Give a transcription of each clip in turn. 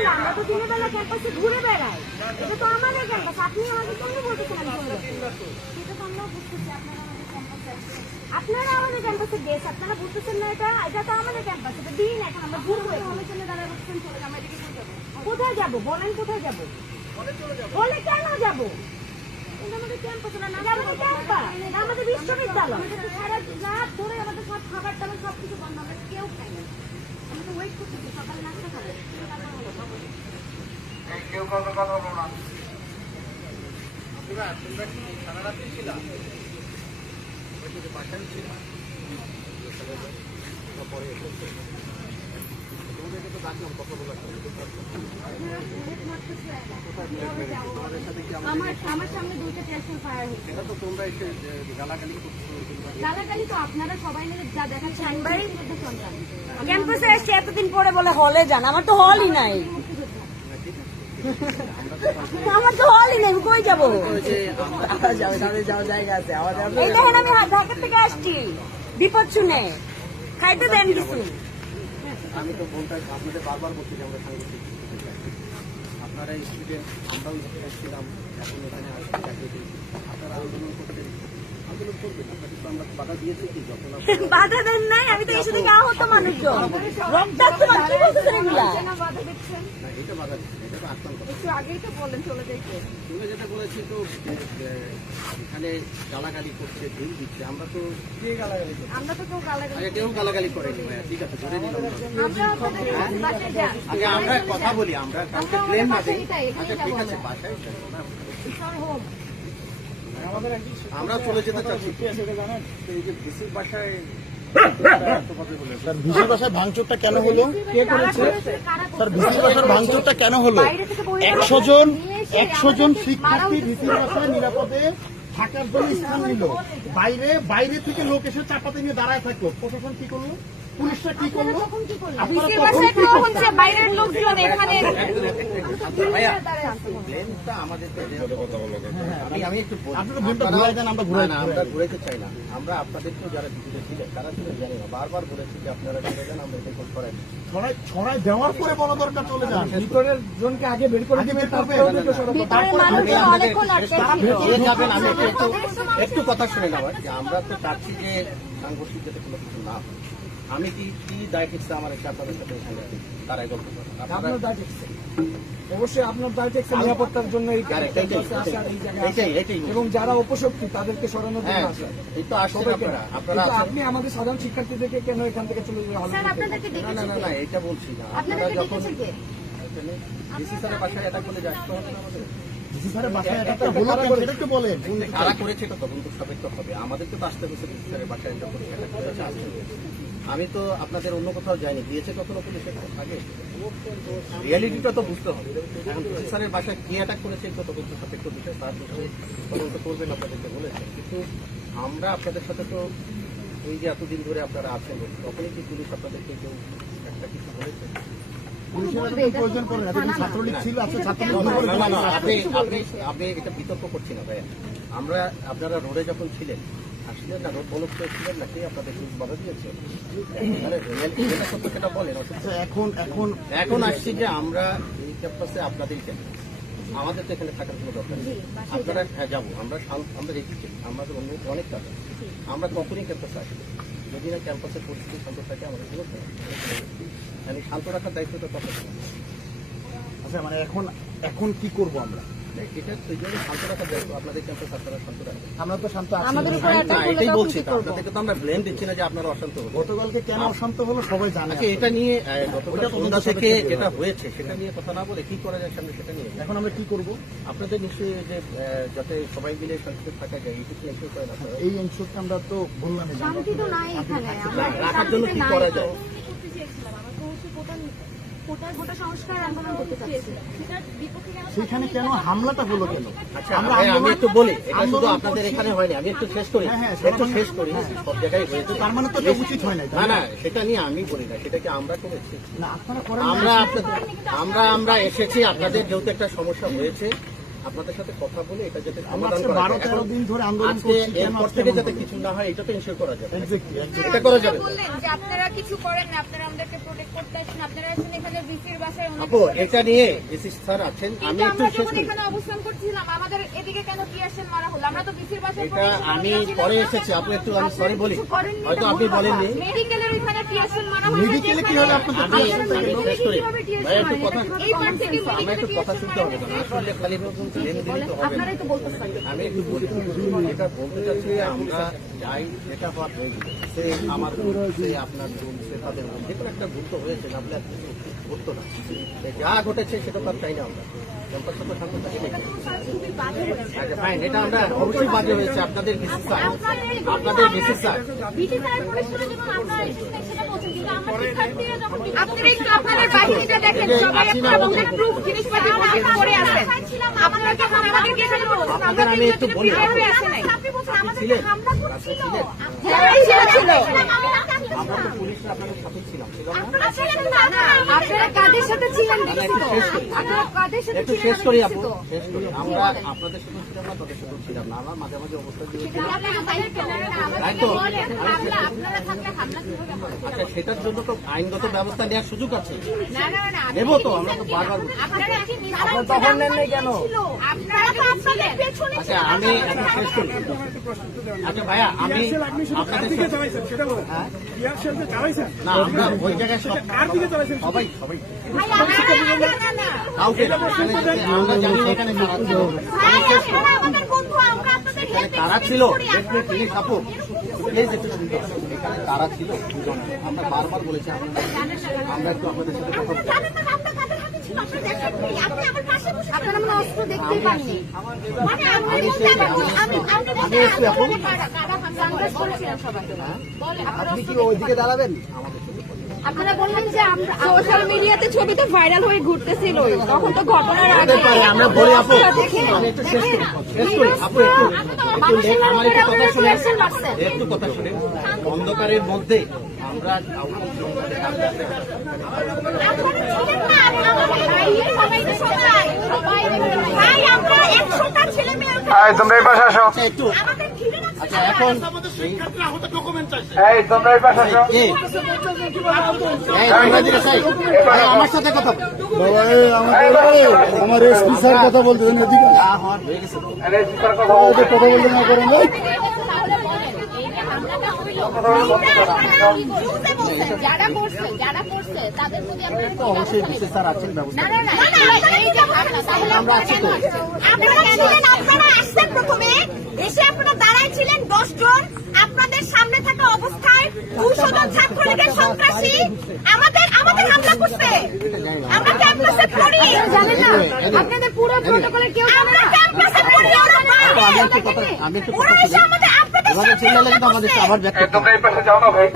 বেলা, আমরা তো দিনের বেলা ক্যাম্পাসে ঘুরে বেড়াই। এটা তো আমাদের ক্যাম্পাস, আপনি আমাকে কেন বলতেছেন আমি চলে যাচ্ছি? সেটা তো আমরাও বুঝতেছি, আপনারা আমাদের ক্যাম্পাসে গেছে, আপনারা বুঝতেছেন না এটা? এটা তো আমাদের ক্যাম্পাস, এটা দিন এখন আমরা ঘুরবো। আমার সামনে দাঁড়ায় বসছেন, চলে আমরা এদিকে কোথায় যাবো বলেন? কোথায় যাবো বলে কেন যাবো? আমাদের ক্যাম্পাস না, আমাদের ক্যাম্পাস, আমাদের বিশ্ববিদ্যালয়। সারা রাত ধরে আমাদের সব খাবার টাবার সবকিছু বন্ধ, আমরা কেউ খাই না। আমি তো ওয়েট করতেছি সকালে নাস্তা খাবো। কেউ কাউকে কথা বলো না। তোমরা কি সারা রাত ছিলা? বাসায় ছিল পরে তোমাদেরকে তো ডাকলাম কথা বলার আমার সামনে দুইটা টেনশন ফায়ার হচ্ছে। সেটা তো তোমরা এসে গালাগালি করছো। গালাগালি তো আপনারা সবাই মিলে যা দেখাচ্ছেন। ক্যাম্পাসে এসে এতদিন পরে বলে হলে যান, আমার তো হলই নাই। আমার তো হলই নেই, কই যাবো? জায়গা আছে এই দেখেন, আমি ঢাকা থেকে আসছি বিপদ শুনে, খাইতে দেন কিছু। আমি তো বলতে আপনাদের বারবার বলছি যে আমরা সাংবাদিক, আপনারা স্টুডেন্ট, আমরাও এসেছিলাম, এখন এখানে আসছি, আপনারা আন্দোলন করতে আন্দোলন করবেন। কিন্তু আমরা বাধা দিয়েছি কি? যখন বাধা দেন নাই, আমি তো এসে থেকে আহত মানুষজন রক্তাক্ত মানুষ, কি বলতেছেন এগুলা? এটা বাধা দিচ্ছে, এটা তো আসলাম কথা। একটু আগেই তো বললেন চলে যাইতে। তুমি যেটা বলেছি তো এখানে গালাগালি করছে, ঢিল দিচ্ছে, আমরা তো আমরা তো কেউ গালাগালি, কেউ গালাগালি করেনি ভাইয়া, ঠিক আছে ধরে নিলাম। আগে আমরা কথা বলি, আমরা কাউকে ব্লেম না দিই। আচ্ছা ঠিক আছে, বাসায় আমরা চলে যেতে চাচ্ছি। এই যে বিসির বাসায় স্যার ভিসির বাসায় ভাঙচুরটা কেন হলো? কে করেছে স্যার? ভিসির বাসার ভাঙচুরটা কেন হলো? 100 জন শিক্ষার্থী ভিসির বাসায় নিরাপদে থাকার জন্য স্থান নিল, বাইরে থেকে লোক এসে চাপাতে নিয়ে দাঁড়ায় থাকলো, প্রশাসন কি করলো? পুলিশরা কি করলো? বাইরের লোকজন এখানে আমি একটু আমরা ঘুরাইতে চাই না। আমরা আপনাদেরকেও যারা ভিতরে ছিলেন তারা ছিল জানি না, বারবার বলেছি যে আপনারা চলে যান, আমরা এটা ছড়াই ছড়াই দেওয়ার পরে বলা দরকার, চলে যান। ভিতরের জনকে আগে বের করে দিতে হবে। আমি একটু কথা শুনে নেওয়ার যে আমরা তো চাচ্ছি যে সাংঘর্ষিক যাতে কোনো কিছু না হয়। আমি কি দায় টিকছে আমার এসে আপনাদের সাথে এখানে তারাই গল্প করে? আপনার দায় টিকছে, অবশ্যই আপনার দায় টিকছে নিরাপত্তার জন্য এবং যারা উপশক্তি তাদেরকে সরানোর জন্য আসে। এই তো আসলে আপনারা আপনি আমাদের সাধারণ শিক্ষার্থীদেরকে কেন এখান থেকে চলে যাওয়া হলো? না এটা বলছি না। আপনারা যখন ডিসি স্যারের বাসায় এটা করে আসতে হবে আমাদের, কারা করেছে এটা তদন্ত সাপেক্ষ হবে। আমাদেরকে তো আসতে হচ্ছে ডিসি স্যারের বাসায় আমি তো আপনাদের অন্য কোথাও যাইনি। দিয়েছে কখনো পুলিশের আগে? রিয়ালিটিটা তো বুঝতে হবে। এখন ডিসি স্যারের বাসায় কি অ্যাটাক করেছে তো তদন্ত সাপেক্ষ বিষয়, তার বিষয়ে তদন্ত করবেন আপনাদেরকে বলেছেন। কিন্তু আমরা আপনাদের সাথে তো এই যে এতদিন ধরে আপনারা আছেন, তখনই কি পুলিশ আপনাদেরকে কেউ একটা কিছু বলেছে? আপনি এটা বিতর্ক করছি না ভাইয়া। আমরা আপনারা রোডে যখন ছিলেন আসলেন না, রোড বলক ছিলেন না, কে আপনাদের বাধা দিয়েছে? সেটা বলেন। এখন আসছি যে আমরা এই ক্যাম্পাসে আপনাদের ক্যাম্পাস, আমাদের তো এখানে থাকার কোনো দরকার নেই। আপনারা যাবো, আমরা রেখেছি, আমাদের অন্য অনেক কাজ আছে। আমরা কখনই ক্যাম্পাসে আসবো যদি না ক্যাম্পাসের পরিস্থিতি শান্ত থাকে। আমাদের কোনো মানে শান্ত রাখার দায়িত্বটা তখন। আচ্ছা, মানে এখন কি করবো আমরা? এটা শান্ত রাখার দায়িত্ব আপনাদের ক্যাম্পাস, আপনারা শান্ত রাখবেন। আমরা তো শান্ত আছি, এটাই বলছি। আপনাদেরকে তো আমরা ব্লেম দিচ্ছি না যে আপনারা অশান্ত হলো। গতকালকে কেন অশান্ত হলো সবাই জানে। এটা নিয়ে গতকাল সন্ধ্যা থেকে যেটা হয়েছে সেটা নিয়ে কথা না বলে কি করা যায় সামনে সেটা নিয়ে এখন আমরা কি করবো? আপনাদের নিশ্চয়ই যে যাতে সবাই মিলে শান্তিতে থাকা যায় এইটুকু এনশিওর করেন আপনারা। এই এনশিওরটা আমরা তো বললাম রাখার জন্য কি করা যায়? সেখানে কেন হামলাটা হলো কেন? আচ্ছা আমি একটু বলি, এটা শুধু আপনাদের এখানে হয়নি, আমি একটু শেষ করি। সব জায়গায় হয়েছে, তার মানে তো উচিত হয় না। না সেটা নিয়ে আমি বলি না, সেটাকে আমরা করেছি। না আপনারা করেন, আমরা এসেছি আপনাদের যেহেতু একটা সমস্যা হয়েছে, আপনাদের সাথে কথা বলে এটা যাতে আমরা সমাধান আজকে করা যায়। 12-13 দিন ধরে আন্দোলন আজকে করছি, কেন এরপর আজকে থেকে এমন যাতে হলো? কিছু না হয় এটা তো এনশিওর করা যাবে। Exactly, exactly. এটা করা যাবে। বললেন যে আপনারা কিছু করেন না, আপনারা আমাদেরকে প্রোটেক্ট করতে আসেন, আপনারা আসেন এখানে ভিসির বাসায় অনেক আপু এটা নিয়ে ডিসি স্যার আছেন, আমি কিন্তু একটু আমরা শেষ যখন করি। এখানে অবস্থান করছিলাম আমাদের এদিকে কেন টিয়ারশেল মারা হলো? আমরা তো ভিসির বাসায় এটা আমি পরে এসেছি, আপু একটু আমি সরি বলি, হয়তো আপনি বলেননি। মেডিকেলের ওখানে টিয়ারশেল মারা হয়েছে। মেডিকেলে কি হলো আপনাদের? আমি শেষ করি ভাই, একটু কথা এই পার থেকে আমার একটু কথা শুনতে হবে না, না শুনলে খালি লেনে দিলে তো হবে না। আপনারাই তো বলতেছেন। আমি একটু বলি, এটা বলতে চাচ্ছি আমরা যাই যেটা হওয়ার হয়ে গেছে, সে আমার ভুল, সে আপনার ভুল, সে তাদের ভুল, যে কোনো একটা ভুল তো হয়েছে, না বলে আর কিছু ঘটতো না। যা ঘটেছে সেটা তো আর চাই না আমরা, ক্যাম্পাস তো শান্ত থাকে নাকি? আচ্ছা ফাইন, এটা আমরা অবশ্যই বাজে হয়েছে, আপনাদের ডিসি স্যার, আপনাদের ডিসি স্যার। আপনারা একটু আপনাদের বাহিনীটা দেখেন, সবাই একটা বুলেট প্রুফ জিনিসপাতি প্রোটেক্ট করে আছেন। আপনারা যখন আমাদেরকে এখানে বলছেন, আপনাদের আমি একটু বলি, হয়ে আসে নাই। ছিলেন? হ্যাঁ, ছিল। আমরা তো পুলিশরা আপনাদের সাথে ছিলাম, ছিলাম না? আপনারা কাদের সাথে ছিলেন? আপনারা কাদের সাথে একটু শেষ করি আপু, শেষ করি। আমরা আপনাদের সাথে ছিলাম না, তাদের সাথে ছিলাম না, আমার মাঝে মাঝে অবস্থা দিয়েছিলাম। তাই তো? আচ্ছা সেটার জন্য তো আইনগত ব্যবস্থা নেওয়ার সুযোগ আছে, নেবো তো, আমরা তো বারবার বলছি। তখন নেন নাই কেন? আচ্ছা আমি এখন শেষ করি। আচ্ছা ভাইয়া, আমি আপনাদের সাথে হ্যাঁ? না আমরা ওই জায়গায় সবাই সবাই কাউকে না, এখানে যদি আমরা জানি না এখানে কারা ছিল, এখানে কারা ছিল ডেফিনেটলি আপু প্লিজ একটু শুনতে হবে। এখানে কারা ছিল দুজন, আমরা বারবার বলেছি আমরা একটু আপনাদের সাথে কথা বলছি। আপনারা মানে অস্ত্র দেখতেই পাননি। আমি একটু এখন সানগ্লাস পরেছিলেন সবাই। আপনি কি ওইদিকে দাঁড়াবেন? আপনারা বললেন যে সোশ্যাল মিডিয়াতে ছবি তো ভাইরাল হয়ে ঘুরতেছিল, তখন তো ঘটনার আগে আমরা বলি আপু, দেখি না। আমি একটু শেষ করি আপু, একটু লেট, আমার একটু কথা শুনে, একটু কথা শুনে। অন্ধকারের মধ্যে আমরা তোমরা এই পাশে আসো। আচ্ছা একটু আচ্ছা এখন এই তোমরা এই পাশে আসো। এই তোমরা দিকে চাই, আমার সাথে কথা বল। আমার এসপি স্যার কথা বলতেছেন, এদিকে যা হওয়ার হয়ে গেছে তো। এই স্পিকার কথা বলতে কথা বলতে না করেন। যারা করছে তাদের প্রতি আপনারা তো অবশ্যই ডিসি স্যার আছেন, ব্যবস্থা না, এই যে আমরা আছি তো। আপনারা আসছেন প্রথমে এসে আপনারা দাঁড়ায় ছিলেন 10 জন, আপনাদের সামনে থাকা অবস্থায় 200 জন ছাত্রলীগের সন্ত্রাসী আমাদের হামলা করছে। আমরা ক্যাম্পাসে পড়ি, জানেন না আপনাদের পুরো প্রটোকলে কেউ জানে আমরা না। ক্যাম্পাসে পড়ি, ওরা আমি একটু ওরা কথা এসে শুনি। আমাদের আপনাদের এভাবে চিল্লালে কিন্তু আমাদের আবার ব্যাক করতে তোমরা হবে। এই পাশে যাও না ভাই।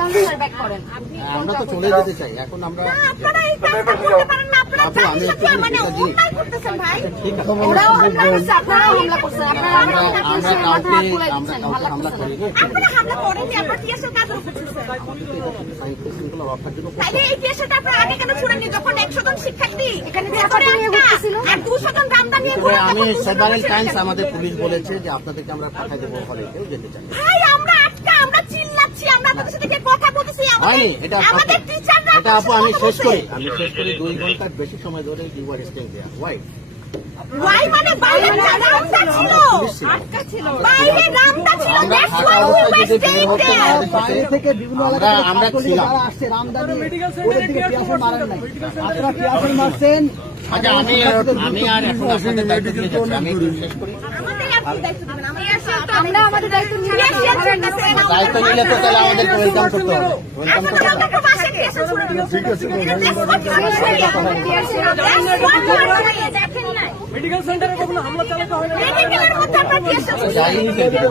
আমরা তো চলে যেতে চাই, এখন আমরা আপনারা এই কাজটা করতে পারেন না, আপনারা আপু, আমি একটু মানে এটা অন্যায় করতেছেন ভাই। ঠিক আছে। ওরাও হামলা করছে, আপনারাও হামলা করছেন, আপনারা আমরা আমাদের আমরা মাথা হাত কাউকে বুলাই আমরা দিচ্ছেন, কাউকে ভালো হামলা লাগতেছে না। করিনি। আপনারা হামলা করেননি, আপনারা টিএসএর কাজ করতেছেন। আমাদেরকে এটা শুধু সাহিত্য শৃঙ্খলা রক্ষার জন্য করতে তাহলে হবে। এই টিএসএটা আপনারা আগে কেন ছুড়েননি যখন 100 জন শিক্ষার্থী এখানে যে তারপরে ছাত্র নিয়ে একটা, ঘুরতেছিল? আর 200 জন রামদা নিয়ে তবে ঘুরে আমি তখন 200 জন সেভারেল ছিলেন টাইমস কেন? আমাদের পুলিশ বলেছে যে আপনাদেরকে আমরা পাঠাই দেবো হলে, কেউ যেতে চাই না। ভাই আমরা আমরা চিল্লাচ্ছি, আমরা আপনাদের সাথে গিয়ে কথা বলতেছি, হয়নি এটা আমাদের সত্য। টিচাররা এটা আপু আমি শেষ করি 2 ঘন্টার বেশি সময় ধরে you are staying there why why মানে বাইরে রামদা ছিল, আটকা ছিল। বাইরে রামদা ছিল, আমরা that's থাকা why we অবস্থায় were যদি বের staying হতে there. আমাদের সাথে থেকে বিভিন্ন আমরা ছিলাম। আপনারা পিয়াসের মারছেন। আচ্ছা আমি আর এখন আপনাদের দায়িত্ব দিয়ে যাচ্ছি, আমি একটু শেষ করি। আমাদের আপনি দায়িত্ব দিবেন, আমরা আমাদের দায়িত্ব নিয়ে নিচ্ছি। দায়িত্ব নিলে তো তাহলে আমাদেরকে ওয়েলকাম করতে হবে, ওয়েলকাম করতে হবে। ঠিক আছে মেডিকেল সেন্টারে কখনো হামলা চালাতে হয় না, মেডিকেলের মধ্যে আপনারা টিএসএ যাইনি তো,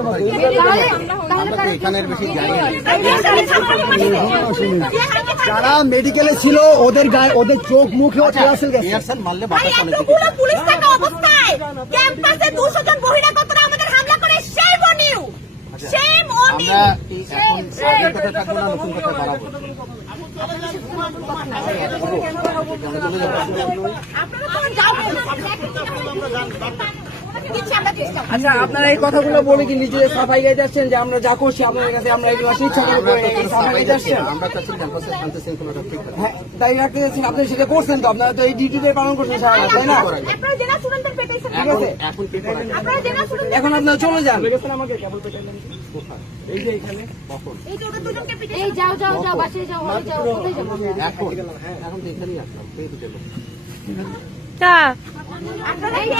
আমরা তো এখানের বেশি যাইনি। যারা মেডিকেলে ছিল ওদের গায়ে, ওদের চোখ মুখেও টিয়ারশেল গেছে। রিহার্সাল মারলে ভাই বাতাস অনেক এতগুলো পুলিশ থাকা অবস্থায় ক্যাম্পাসে 200 জন বহিরাগতরা আমাদের হামলা করে, shame on you, shame on you. আমরা এখন আগের কথা থাকবো না, নতুন কথা বাড়াবো। আপনারা তো যাও দিচ্ছি আমরা জিনিসটা। আচ্ছা আপনারা এই কথাগুলো বলে কি নিজে সাফাই গাইতে যাচ্ছেন যে আমরা যা করছি আপনাদের কাছে আমরা এগুলো ইচ্ছা করে করে এই সাফাই গাইতে যাচ্ছেন? আমরা চাচ্ছি ক্যাম্পাসের শান্তি শৃঙ্খলাটা ঠিক থাকে। হ্যাঁ তাই রাখতে যাচ্ছেন, আপনি সেটা করছেন তো, আপনারা তো এই ডিউটিতে পালন করছেন সারা রাত, তাই না? আপনারা জেলা স্টুডেন্টদের পেটাইছেন। এখন এখন কি করা যায়? আপনারা জেলা স্টুডেন্ট এখন আপনারা চলে যান। এই যে ওদের দুজনকে পিটাইছেন। এই যাও যাও যাও বাসায় যাও ওই যাও কোথায় যাবো আমরা? এখন এখন তো এখানেই আসলাম, এই দুটো লোক। আপনারা এই যে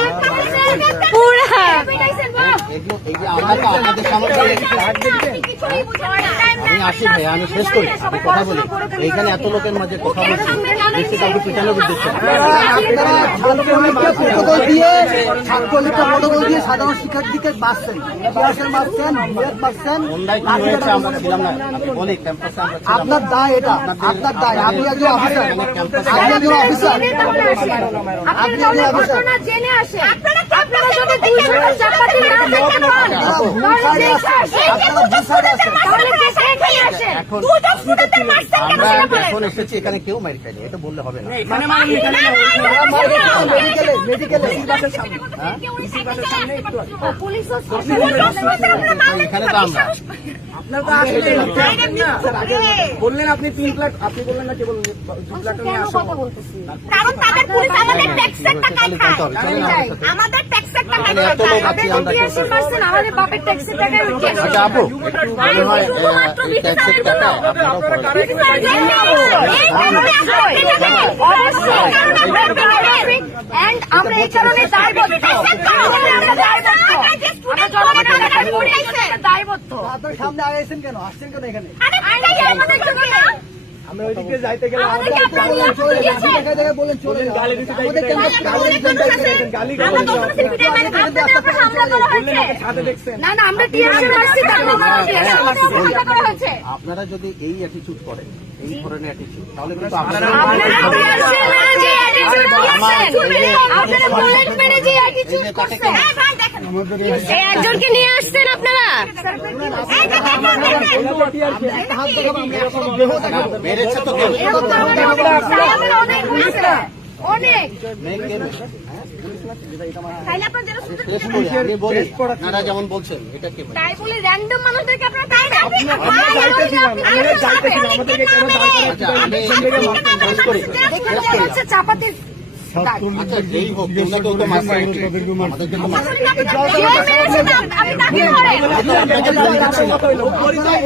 পুরো পিটাইছেন বাপ। এগুলো এই যে আমরা তো আপনাদের সামনে কিছুই বুঝেন না। আমি আসি ভাই, আমি শেষ করি, আমি কথা বলি। এইখানে এত লোকের মাঝে কথা বলছি, বেশি কাউকে পিটানোর উদ্দেশ্য না। আপনারা ছাত্রলীগকে প্রটোকল দিয়ে ছাত্রলীগকে প্রটোকল দিয়ে সাধারণ শিক্ষার্থীকে বাঁচছেন, মারছেন, মারছেন। অন্যায় কি হয়েছে আমরা ছিলাম না, আপনি বলি ক্যাম্পাসে আমরা ছিলাম না। আপনার দায় এটা, আপনার দায়। আপনি একজন অফিসার, আপনি একজন অফিসার, আপনি একজন অফিসার। ঘটনা জেনে আসে। আপনারা যদি 200 চাপাতি না দেখতে পান, তাহলে এখানে আসে। এখন দুজন স্টুডেন্টের মারছেন কেন আমরা সেটা বলেন। এখন এসেছি, এখানে কেউ মাইর খায়নি, এটা বললে হবে না। মেডিকেলে মেডিকেলে এখানে তো আমরা আপনার তো আসলে বললেন আপনি 3 লাখ, আপনি বললেন না কেবল 2 লাখ নিয়ে আসো। কারণ তাদের পুলিশ আমাদের ট্যাক্সের টাকায় খায়। চলেন আমাদের সাথে। আমাদের ট্যাক্সের টাকায় এখানে এত লোক খায়। আছি, আমরা কি করছি? আমাদের বাপের ট্যাক্সের টাকায় উঠে আচ্ছা আপু, একটু মনে হয় এই ট্যাক্সের টাকা আপনারাও করেন। আমরা এই কারণে দায়বদ্ধ। দায়বদ্ধ। আপনার সামনে আগাইছেন কেন, আসছেন কেন এখানে? আমরা ওইদিকে যাইতে গেলে আমাদের বললেন চলে যান, আপনি দেখা দেখা বললেন চলে যান। আমাদের ক্যাম্পাস না না আমরা টিআরসি মারছি তারপরে আপনারা যদি এই অ্যাটিটিউড করেন, এই ধরনের অ্যাটিটিউড, তাহলে কিন্তু আপনারা একজনকে নিয়ে আসছেন আপনারা। মেরেছে তো কেউ। অনেক শেষ করি, আমি বলি আপনারা যেমন বলছেন, এটা কে বলে? তাই বলে র্যান্ডম মানুষদেরকে আপনারা তাই না আচ্ছা আমি শেষ করি, চাপাতির আচ্ছা যেই হোক, তোমরা তো ওকে মারছো, আমাদেরকে তো মারছো।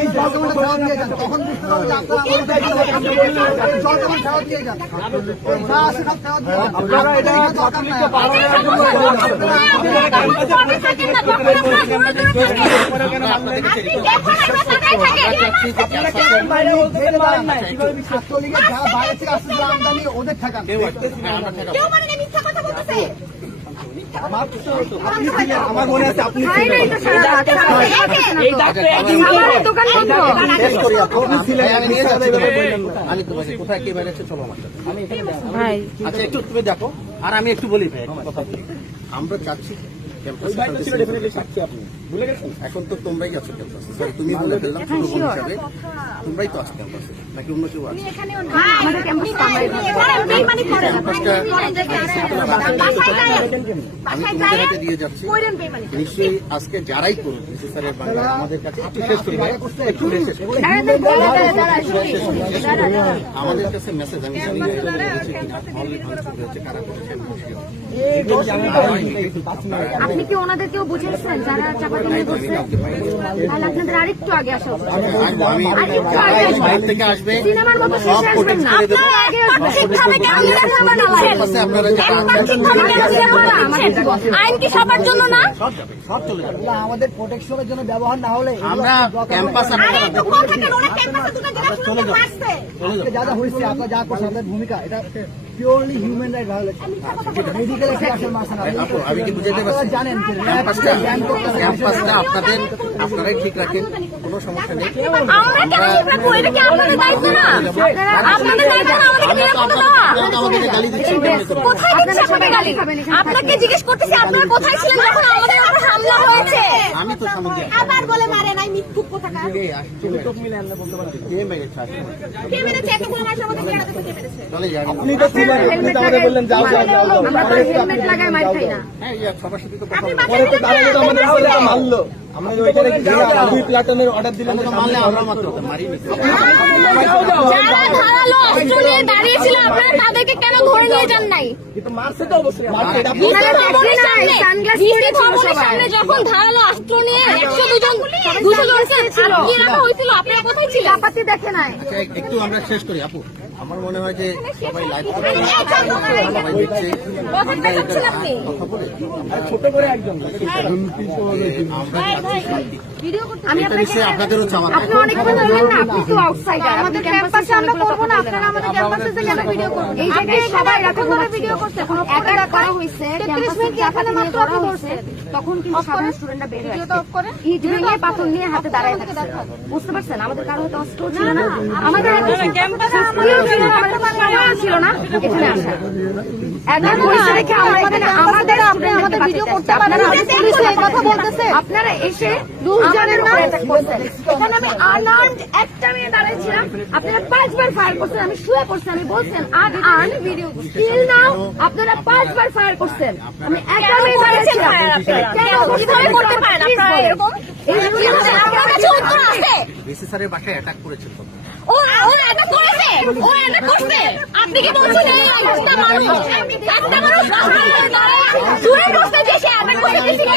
এই জলজীবন ফেরত দিয়ে যান, তখন বুঝতে পারবেন আপনারা জলজীবন ফেরত দিয়ে যান, যা আছে সব ফেরত দিয়ে যান। আপনারা এটা ছাত্রলীগকে পালনের জন্য ছাত্রলীগের যারা বাইরে থেকে আসছে, যারা আমদানি ওদের ঠেকান। আমার মনে আছে আপনি শেষ করি আপু, আমি নিয়ে যাচ্ছি তোমাকে। আমি তোমাকে কোথায় কে বেড়েছে, চলো আমার সাথে। আচ্ছা একটু তুমি দেখো, আর আমি একটু বলি ভাই, একটা কথা বলি। আমরা চাচ্ছি ক্যাম্পাসে শান্তি শৃঙ্খলা। এখন তো তোমরাই আছো ক্যাম্পাসে, সরি তুমি বলে ফেললাম ছোট বোন হিসাবে, তোমরাই তো আছো ক্যাম্পাসে, নাকি অন্য কেউ আছে? আমি তোমাদের হাতে দিয়ে যাচ্ছি, নিশ্চয়ই আজকে যারাই করুক স্যারের বাংলা আমাদের কাছে একটু শেষ করি ভাই, একটু শেষ করি। আমাদের কাছে মেসেজ আমি জানি না এটা বলেছে কিনা, অলরেডি ভাঙচুর হয়েছে, কারা করেছে আমি খুশি হব। আপনি কি ওনাদেরকেও বুঝেছেন যারা চাপাতি নিয়ে বসছে? তাহলে আপনাদের আরেকটু আগে আসা উচিত। আমি বাইরে থেকে আসবে সব কোটিং করে দেবো। ক্যাম্পাসে আপনারা যেটা আইন কি সবার জন্য না? সব যাবে, সব চলে যাবে। আমাদের প্রোটেকশনের জন্য ব্যবহার না হলে আমরা ক্যাম্পাস আপনারা চলে যাবো, যা যা হয়েছে, আপনার যা করছেন, আপনাদের ভূমিকা এটা purely human right violation. Medical এফেয়ার্সের মাসানা আপু আমি কি বুঝাতে পারছি? জানেন যে ক্যাম্পাসটা আপনারাই ঠিক রাখেন, কোনো সমস্যা নেই। আমরা কেন চুপ রাখবো? এটা কি আপনাদের দায়িত্ব না? আপনাদের দায়িত্ব না আমাদেরকে নিরাপত্তা দেওয়া? আমাদেরকে গালি দিচ্ছেন কেন তো? কোথায় দিচ্ছে আপনাদের গালি? আপনাকে জিজ্ঞেস করতেছি আপনারা কোথায় ছিলেন যখন আমাদের উপর হামলা হয়েছে? আমি তো সামনে আবার বলে মারে নাই মিথ্যুক কোথাকার। কে মেরেছে আসলে? কে মেরেছে? এতগুলো মানুষ আমাদের কে মেরেছে? চলে যান। আপনি তো ছিলেন, আপনি তো আমাদের বললেন যাও যাও যাও যাও। আমরা তো হেলমেট লাগায় মার খাই না। হ্যাঁ, ইয়া, সবার সাথে তো কথা আপনি বলবো। পরে তো দাঁড়ালে তো আমাদের বলে তো মারলো। আমরা ওইখানে দুই প্লাটনের অর্ডার দিলাম। আমরা তো মারলে আমরা মাত্র তো মারিনি। যারা ধারালো অস্ত্র নিয়ে দাঁড়িয়েছিল আপনারা তাদেরকে কেন ধরে নিয়ে যান নাই? কিন্তু মারছে তো অবশ্যই। মারছে এটা ভিসি দেখি ভবনের নাই, সামনে, সানগ্লাস ভিসি পরে ছিল ভবনের সবাই। সামনে যখন ধারালো অস্ত্র নিয়ে 102 জনকে আটকিয়ে রাখা হয়েছিল, আপনারা কোথায় ছিলেন? চাপাতি দেখে নাই। আচ্ছা, একটু আমরা শেষ করি আপু। আমার মনে হয় যে সবাই লাইভ করছে, সবাই দেখছে। কথাটা করছেন আপনি? কথা বলে ছোট করে একজন। আমরা চাচ্ছি শান্তি। আমি এটা নিশ্চয়ই আপনাদেরও চাওয়া। আপনি অনেক কথা বললেন না, আপনি তো আউটসাইডার। আমাদের ক্যাম্পাসে আমরা করব না, আপনারা আমাদের ক্যাম্পাসে যে কেন ভিডিও করবেন? এই জায়গায় সবাই রাতে ঘুরে ভিডিও করতে এখন অ্যাটাক করা হইছে, ক্যাম্পাসে এখানে মাত্র করা হইছে। তখন কিন্তু সাধারণ স্টুডেন্টরা বের হয়ে আসছে। ইট ভেঙে পাথর নিয়ে হাতে দাঁড়ায় থাকছে। বুঝতে পারছেন? আমাদের কারো হয়তো অস্ত্র ছিল না, আমাদের ক্যাম্পাসে ছিল না, আমাদের বাংলা ছিল না এখানে আসা। একদম পয়সা রেখে আমরা এখানে আমাদের আপনি আমাদের ভিডিও করতে পারেন না। পুলিশ এই কথা বলতেছে, আপনারা এসে জানেন না এখানে আমি আনআর্মড একটা মেয়ে দাঁড়িয়েছিলাম, আপনারা 5 বার ফায়ার করছেন, আমি শুয়ে পড়ছি, আমি বলছেন আনআর্মড ভিডিও স্টিল নাও আপনারা 5 বার ফায়ার করছেন, আমি একটা মেয়ে দাঁড়িয়েছিলাম। কেন কিভাবে করতে পারেন আপনারা এরকম? আপনার কাছে উত্তর আছে? ভিসি স্যারের বাসায় অ্যাটাক করেছে তো। ও অ্যাটাক করেছে, ও অ্যাটাক করছে। আপনি কি বলছেন এই অবস্থা মানুষ একটা মানুষ রাস্তায় দাঁড়ায় দূরে বসে যে সে অ্যাটাক করে দিয়েছে?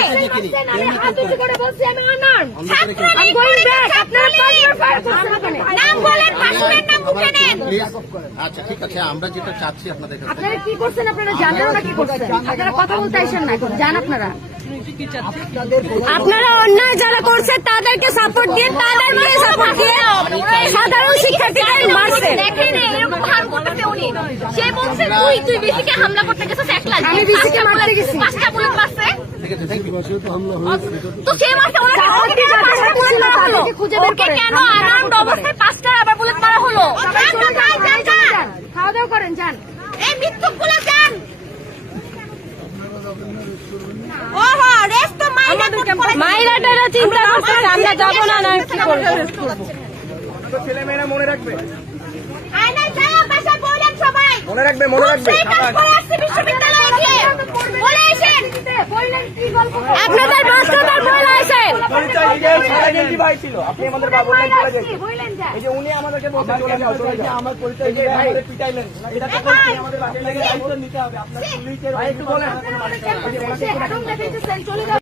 আমি হাত উঁচু করে বলছি আমি আনআর্মড। ছাত্র আমি গোইং ব্যাক, আপনারা 5 বার ফায়ার করছেন ওখানে। নাম বলেন, পাসপোর্টের নাম মুখে নেন। প্লিজ। আচ্ছা, ঠিক আছে, আমরা যেটা চাচ্ছি আপনাদের কাছে, আপনারা কি করছেন? আপনারা জানেন না কি করছেন? আপনারা কথা বলতে আইসেন না, জান আপনারা। আপনারা অন্যায় যারা করছে তাদেরকে সাপোর্ট দিয়ে তাদেরকে সাপোর্ট দিয়ে সাধারণ শিক্ষার্থীদের মারছে। দেখেন এরকম হাল করতেছে উনি। সে বলছে তুই বিসিকে হামলা করতে গেছিস একলা। আমি বিসিকে মারতে গেছি। 5টা বুলেট মারছে। ঠিক আছে, থ্যাংক ইউ। তো সে মারছে ওনাকে ওকে কেন 5টা বুলেট মারা হলো? খুঁজে বের ওকে করেন। কেন আনআর্মড অবস্থায় 5টা আবার বুলেট মারা হলো? খাওয়া দাওয়া করেন, যান। এই মৃত্যুগুলো যান। ওহো রেস্ট তো মাইরাটারা চিন্তা করছে আমরা যাব না না কি করব? ছেলেমেয়েরা মনে রাখবে, আয়না যায় বাসা বলেন সবাই মনে রাখবে, মনে রাখবে। বিশ্ববিদ্যালয়ে গিয়ে বলে আসেন বললেন কি গল্প? আপনাদের বাস্তবতার বলে আসেন। পরিচয় দিয়ে সারাদিন ভাই ছিল। আপনি আমাদের বাবুর লাইন চলে যান। বললেন যান। এই যে উনি আমাদেরকে বলতে চলে যাও, চলে যাও। আমার পরিচয় দিয়ে আমাদের পিটাইলেন। এটা তো বলছি আমাদের বাসায় লাগে দায়িত্ব নিতে হবে। আপনার পুলিশের ভাই একটু বলেন। এখন দেখেন যে চলে যাবে।